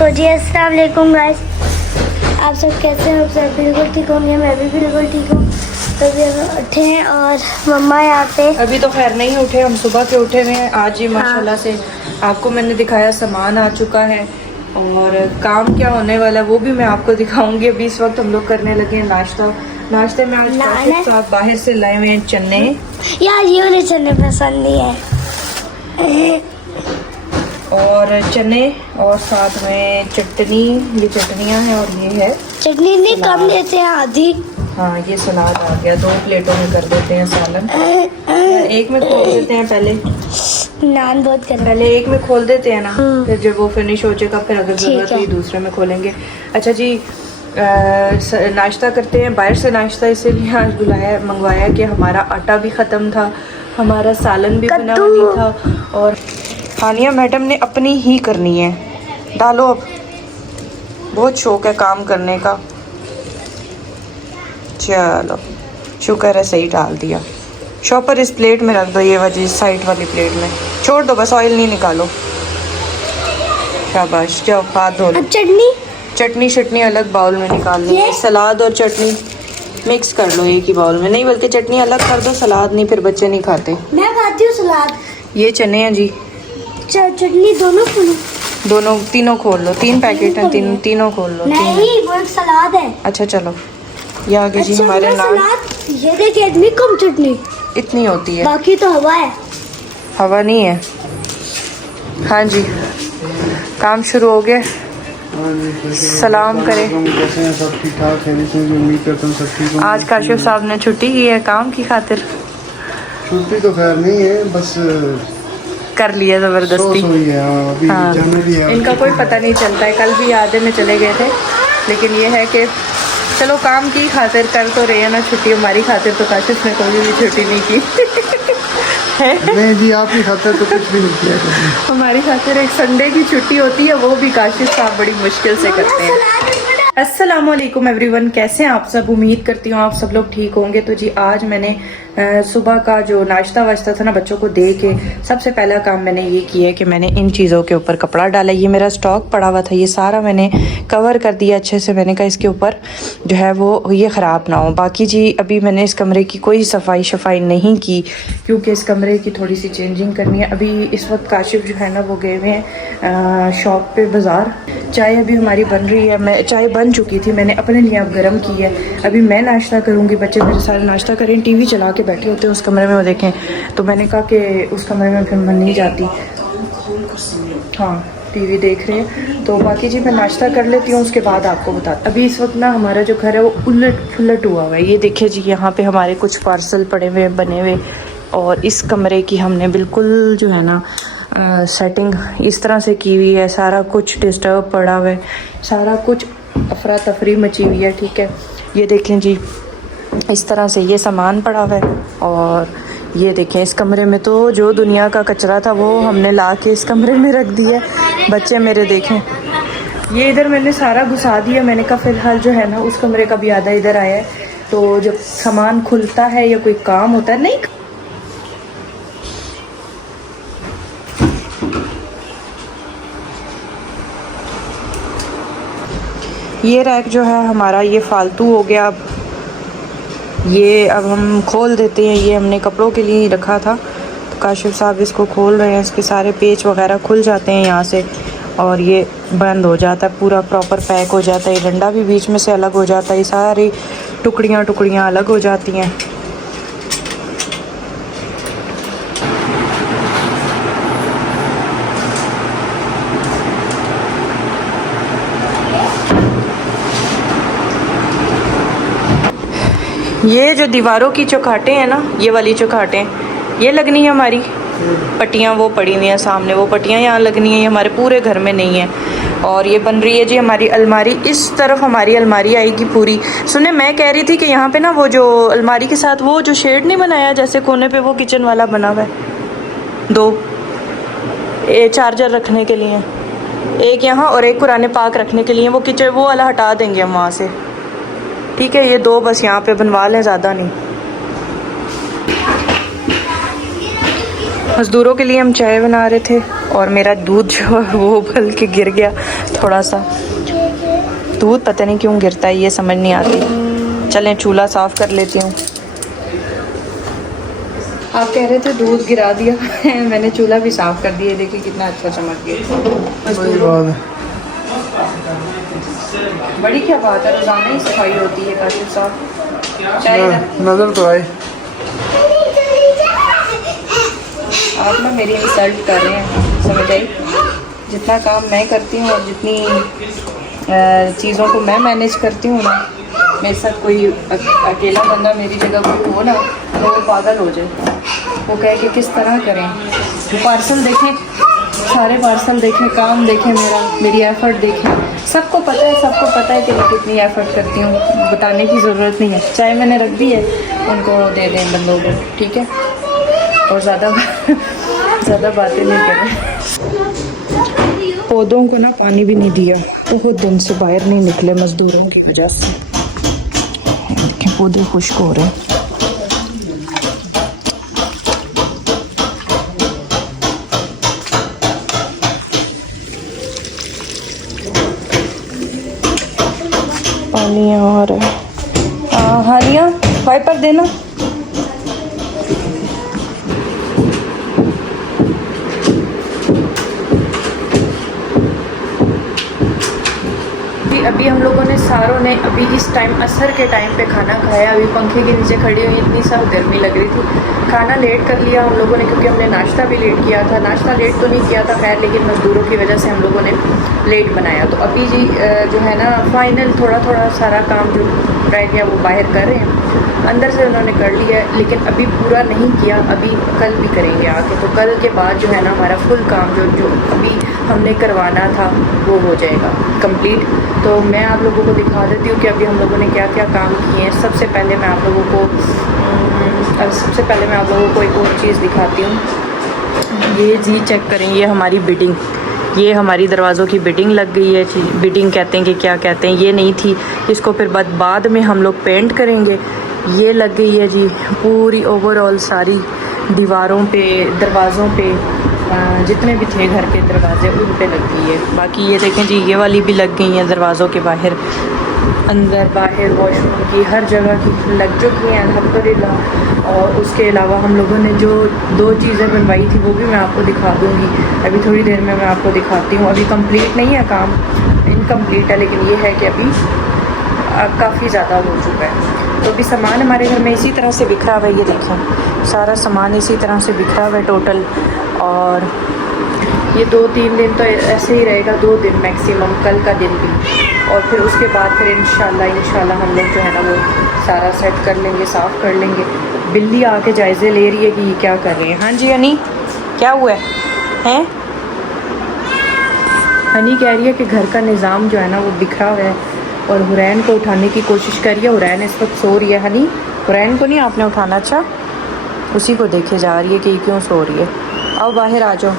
तो जी अस्सलाम वालेकुम गाइस, आप सब कैसे हैं? आप सब बिल्कुल ठीक होंगे, मैं भी बिल्कुल ठीक हूँ। तो अभी हम उठे हैं और मम्मा यहाँ पे अभी तो खैर नहीं उठे, हम सुबह के उठे हुए हैं आज ही माशाल्लाह से। आपको मैंने दिखाया सामान आ चुका है और काम क्या होने वाला है वो भी मैं आपको दिखाऊंगी। अभी इस वक्त हम लोग करने लगे हैं नाश्ता। नाश्ते में आज काशिफ साहब बाहर से लाए हुए हैं चने। यार ये वाले चने पसंद नहीं है और चने और साथ में चटनी, ये चटनियाँ हैं और ये है चटनी नहीं कम देते हैं आधी। हाँ ये सलाद आ गया, 2 प्लेटों में कर देते हैं सालन। एक में खोल देते हैं नान बहुत कर पहले एक में खोल देते हैं ना, फिर जब वो फिनिश हो जाएगा फिर अगर ज़रूरत हुई दूसरे में खोलेंगे। अच्छा जी, नाश्ता करते हैं। बाहर से नाश्ता इसीलिए आज मंगवाया कि हमारा आटा भी ख़त्म था, हमारा सालन भी बना नहीं था और हानिया मैडम ने अपनी ही करनी है। डालो अब, बहुत शौक है काम करने का। चलो शुक्र है सही डाल दिया। शॉपर इस प्लेट में रख दो, ये वाली साइड वाली प्लेट में छोड़ दो, बस ऑयल नहीं निकालो। शाबाश, जाओ हाथ धो लो। चटनी चटनी अलग बाउल में निकालनी है, सलाद और चटनी मिक्स कर लो एक ही बाउल में। नहीं बल्कि चटनी अलग कर दो, सलाद नहीं, फिर बच्चे नहीं खाते। मैं खाती हूँ सलाद। ये चने हैं जी, चटनी दोनों तीनों खोल लो। 3 पैकेट हैं, तीनों खोल लो। नहीं वो एक सलाद है। अच्छा चलो, ये आगे जी हमारे नान। ये देखिए इतनी कम चटनी इतनी होती है, बाकी तो हवा है। हवा नहीं है। हाँ जी, काम शुरू हो गया। सलाम करें। कैसे हैं? सब ठीक ठाक है? उम्मीद करता हूँ सब ठीक होंगे। आज काशिफ साहब ने छुट्टी की है काम की खातिर। छुट्टी तो खैर नहीं है, बस कर लिया जबरदस्ती। हुई है। अभी हाँ, जनवरी है, इनका कोई पता नहीं चलता है। कल भी आधे में चले गए थे, लेकिन ये है कि चलो काम की खातिर कर तो रहे हैं ना छुट्टी। हमारी खातिर तो काशिफ ने कभी भी छुट्टी नहीं की। नहीं जी, आपकी खातिर तो कुछ भी नहीं किया कभी। हमारी खातिर एक संडे की छुट्टी होती है, वो भी काशिफ साहब बड़ी मुश्किल से करते हैं। अस्सलामुअलैकुम एवरीवन, कैसे हैं आप सब? उम्मीद करती हूँ आप सब लोग ठीक होंगे। तो जी आज मैंने सुबह का जो नाश्ता वाश्ता था ना बच्चों को दे के, सबसे पहला काम मैंने ये किया है कि मैंने इन चीज़ों के ऊपर कपड़ा डाला। ये मेरा स्टॉक पड़ा हुआ था, ये सारा मैंने कवर कर दिया अच्छे से। मैंने कहा इसके ऊपर जो है वो ये ख़राब ना हो। बाकी जी अभी मैंने इस कमरे की कोई सफाई नहीं की, क्योंकि इस कमरे की थोड़ी सी चेंजिंग करनी है। अभी इस वक्त काशिफ जो है ना वो गए हुए हैं शॉप पे बाज़ार। चाय अभी हमारी बन रही है, मैं चाय बन चुकी थी, मैंने अपने लिए अब गर्म की है। अभी मैं नाश्ता करूँगी, बच्चे मेरे सारे नाश्ता करें, टीवी चला के बैठे होते हैं उस कमरे में, वो देखें। तो मैंने कहा कि उस कमरे में फिर मन नहीं जाती। हाँ टीवी देख रहे हैं। तो बाकी जी मैं नाश्ता कर लेती हूँ, उसके बाद आपको बता। अभी इस वक्त ना हमारा जो घर है वो उलट फुलट हुआ हुआ है। ये देखिए जी, यहाँ पे हमारे कुछ पार्सल पड़े हुए बने हुए, और इस कमरे की हमने बिल्कुल जो है ना सेटिंग इस तरह से की हुई है। सारा कुछ डिस्टर्ब पड़ा हुआ है, सारा कुछ अफरा तफरी मची हुई है। ठीक है, ये देखें जी, इस तरह से ये सामान पड़ा हुआ है। और ये देखें इस कमरे में तो जो दुनिया का कचरा था वो हमने ला के इस कमरे में रख दिया। बच्चे मेरे देखें, ये इधर मैंने सारा घुसा दिया। मैंने कहा फ़िलहाल जो है ना उस कमरे का भी आधा इधर आया है, तो जब सामान खुलता है या कोई काम होता है। नहीं ये रैक जो है हमारा ये फालतू हो गया। अब हम खोल देते हैं। ये हमने कपड़ों के लिए ही रखा था, तो काशिफ साहब इसको खोल रहे हैं। इसके सारे पेच वगैरह खुल जाते हैं यहाँ से, और ये बंद हो जाता है, पूरा प्रॉपर पैक हो जाता है। ये डंडा भी बीच में से अलग हो जाता है, ये सारी टुकड़ियाँ अलग हो जाती हैं। ये जो दीवारों की चौखाटें हैं ना, ये वाली चौखाटें, ये लगनी है हमारी। पट्टियाँ वो पड़ी हुई हैं सामने, वो पट्टियाँ यहाँ लगनी है, ये हमारे पूरे घर में नहीं है। और ये बन रही है जी हमारी अलमारी। इस तरफ हमारी अलमारी आएगी पूरी। सुने, मैं कह रही थी कि यहाँ पे ना वो जो अलमारी के साथ वो जो शेड नहीं बनाया जैसे कोने पे, वो किचन वाला बना हुआ है। 2 चार्जर रखने के लिए, एक यहाँ और एक कुरान पाक रखने के लिए। वो किचन वो वाला हटा देंगे हम वहाँ से। ठीक है, ये 2 बस यहाँ पे बनवा लें, ज़्यादा नहीं। मज़दूरों के लिए हम चाय बना रहे थे और मेरा दूध जो है वो उबल के गिर गया थोड़ा सा। दूध पता नहीं क्यों गिरता है, ये समझ नहीं आती। चलें चूल्हा साफ़ कर लेती हूँ। आप कह रहे थे दूध गिरा दिया मैंने चूल्हा भी साफ़ कर दिया। देखिए कितना अच्छा चमक गया। बड़ी क्या बात है, रोज़ाना ही सफाई होती है काशिफ साहब। नजर तो आए आप ना मेरी इंसल्ट कर रहे हैं, समझ आई। जितना काम मैं करती हूँ और जितनी चीज़ों को मैं मैनेज करती हूँ ना, मेरे साथ कोई अकेला बंदा मेरी जगह कोई हो ना तो वो पागल हो जाए। वो कहे कि किस तरह करें। वो पार्सल देखें, सारे पार्सल देखें, काम देखें, मेरी एफ़र्ट देखें। सबको पता है कि मैं कितनी एफ़र्ट करती हूँ, बताने की ज़रूरत नहीं है। चाय मैंने रख दी है, उनको दे दें बंदों को, ठीक है। और ज़्यादा बातें नहीं करें। पौधों को ना पानी भी नहीं दिया, बहुत दिन से बाहर नहीं निकले मज़दूरों की वजह से। देखें पौधे खुश्क हो रहे हैं। पानी और हानिया वाइपर देना। अभी हम लोगों ने सारों ने अभी इस टाइम असर के टाइम पे खाना खाया। अभी पंखे के नीचे खड़ी हुई, इतनी सा गर्मी लग रही थी। खाना लेट कर लिया हम लोगों ने क्योंकि हमने नाश्ता भी लेट किया था। नाश्ता लेट तो नहीं किया था खैर, लेकिन मज़दूरों की वजह से हम लोगों ने लेट बनाया। तो अभी जी जो है ना फाइनल थोड़ा सारा काम जो रह गया वो बाहर कर रहे हैं। अंदर से उन्होंने कर लिया है लेकिन अभी पूरा नहीं किया, अभी कल भी करेंगे आके। तो कल के बाद जो है ना हमारा फुल काम जो अभी हमने करवाना था वो हो जाएगा कंप्लीट। तो मैं आप लोगों को दिखा देती हूँ कि अभी हम लोगों ने क्या क्या काम किए हैं। सबसे पहले मैं आप लोगों को एक और चीज़ दिखाती हूँ। ये जी चेक करें, ये हमारी बिडिंग, ये हमारी दरवाज़ों की बिडिंग लग गई है। बिडिंग कहते हैं कि क्या कहते हैं, ये नहीं थी। इसको फिर बाद में हम लोग पेंट करेंगे। ये लग गई है जी पूरी ओवरऑल सारी दीवारों पे, दरवाज़ों पे, जितने भी थे घर के दरवाजे उन पे लग गई है। बाकी ये देखें जी ये वाली भी लग गई हैं दरवाज़ों के बाहर, अंदर बाहर, वॉशरूम की, हर जगह की लग चुकी हैं अल्हम्दुलिल्लाह। और उसके अलावा हम लोगों ने जो 2 चीज़ें बनवाई थी वो भी मैं आपको दिखा दूँगी अभी थोड़ी देर में। मैं आपको दिखाती हूँ। अभी कंप्लीट नहीं है काम, इनकम्प्लीट है, लेकिन ये है कि अभी काफ़ी ज़्यादा हो चुका है। तो अभी सामान हमारे घर में इसी तरह से बिखरा हुआ है। ये देखें सारा सामान इसी तरह से बिखरा हुआ है टोटल। और ये 2-3 दिन तो ऐसे ही रहेगा, 2 दिन मैक्सिमम, कल का दिन भी। और फिर उसके बाद फिर इंशाल्लाह हम लोग जो है ना वो सारा सेट कर लेंगे, साफ़ कर लेंगे। बिल्ली आके जायज़े ले रही है कि ये क्या कर रहे हैं। हाँ जी हनी क्या हुआ है? हनी कह रही है कि घर का निज़ाम जो है ना वो बिखरा हुआ है और हुरैन को उठाने की कोशिश करिए। हुरैन इस वक्त सो रही है। हनी हुरैन को नहीं आपने उठाना, अच्छा उसी को देखे जा रही है कि क्यों सो रही है। आओ बाहर आ जाओ।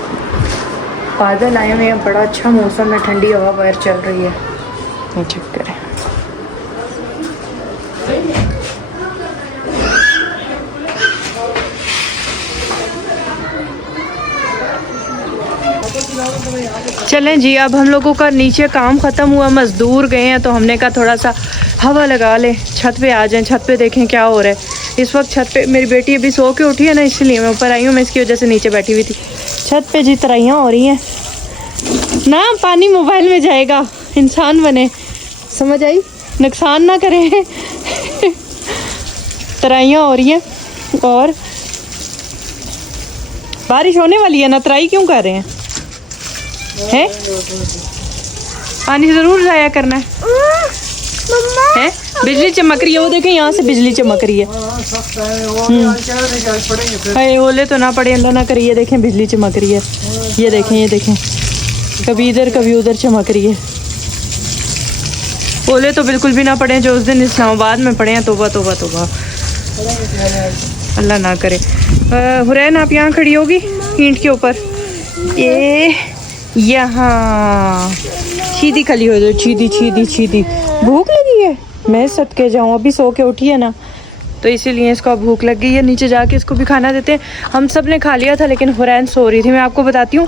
बादल आए हुए हैं, बड़ा अच्छा मौसम है, ठंडी हवा बाहर चल रही है। ये चेक करें। चलें जी, अब हम लोगों का नीचे काम ख़त्म हुआ, मज़दूर गए हैं तो हमने कहा थोड़ा सा हवा लगा लें, छत पे आ जाएं, छत पे देखें क्या हो रहा है। इस वक्त छत पे मेरी बेटी अभी सो के उठी है ना, इसलिए मैं ऊपर आई हूँ। मैं इसकी वजह से नीचे बैठी हुई थी। छत पे जी तराइयाँ हो रही हैं ना, पानी मोबाइल में जाएगा, इंसान बने, समझ आई, नुकसान ना करें तराइयाँ हो रही हैं और बारिश होने वाली है ना, तराई क्यों कर रहे हैं? पानी ज़रूर ज़ाया करना है। बिजली चमक रही है, वो देखें यहाँ से बिजली चमक रही है। अरे ओले तो ना पड़े, अल्लाह ना करे। ये देखें बिजली चमक रही है, ये देखें कभी इधर कभी उधर चमक रही है। ओले तो बिल्कुल भी ना पड़े जो उस दिन इस्लामाबाद में पड़े हैं। तौबा तौबा तौबा, अल्लाह ना करे। हुरैन आप यहाँ खड़ी होगी ईंट के ऊपर, ये यहाँ सीधी खली हो जाओ, सीधी। भूख लगी है? मैं सदके जाऊँ, अभी सो के उठी है ना, तो इसीलिए इसको अब भूख लग गई है। नीचे जाके इसको भी खाना देते हैं। हम सब ने खा लिया था लेकिन हुरैन सो रही थी। मैं आपको बताती हूँ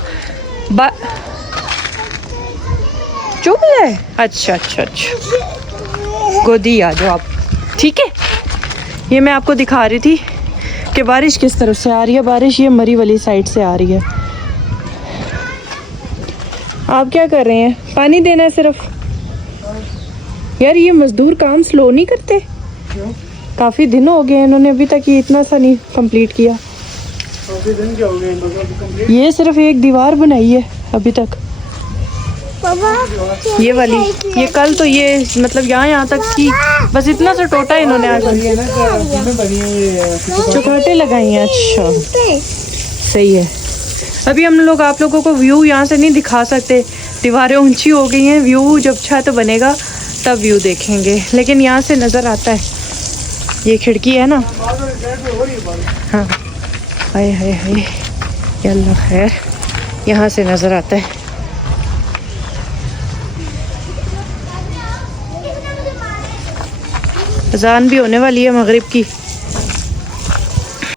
चुप है। अच्छा अच्छा अच्छा, गोदी आ जाओ आप, ठीक है। ये मैं आपको दिखा रही थी कि बारिश किस तरफ से आ रही है। बारिश ये मरी वाली साइड से आ रही है। आप क्या कर रहे हैं? पानी देना है सिर्फ। यार ये मजदूर काम स्लो नहीं करते? काफ़ी दिन हो गए इन्होंने अभी तक ये इतना सा नहीं कंप्लीट किया। ये सिर्फ एक दीवार बनाई है अभी तक, ये वाली। ये कल तो ये मतलब यहाँ तक थी, बस इतना सा टोटा इन्होंने आज चौखटें लगाई हैं। अच्छा सही है। अभी हम लोग आप लोगों को व्यू यहाँ से नहीं दिखा सकते, दीवारें ऊंची हो गई हैं। व्यू जब छत बनेगा तब व्यू देखेंगे, लेकिन यहाँ से नज़र आता है। ये खिड़की है ना। हाँ हाय हाय हाय, अल्लाह खैर, यहाँ से नज़र आता है। अजान भी होने वाली है मगरिब की।